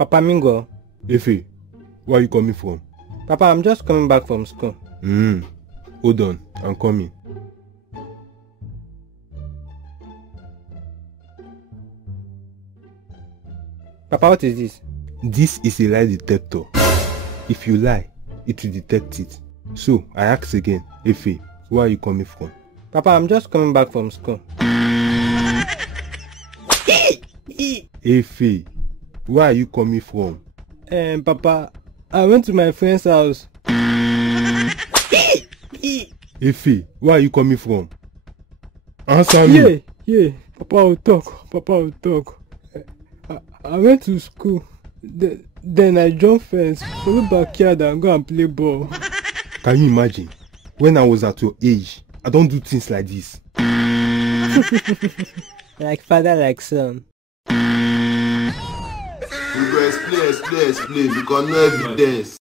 Papa Mingo. Efe, where are you coming from? Papa, I'm just coming back from school. Hold on, I'm coming. Papa, what is this? This is a lie detector. If you lie, it will detect it. So, I ask again, Efe, where are you coming from? Papa, I'm just coming back from school. Efe, where are you coming from? Papa, I went to my friend's house. Efe, where are you coming from? Answer me. Yeah. Papa will talk. Papa will talk. I went to school. Then I jumped fence, follow backyard and go and play ball. Can you imagine? When I was at your age, I don't do things like this. Like father, like son. We go explain because no evidence.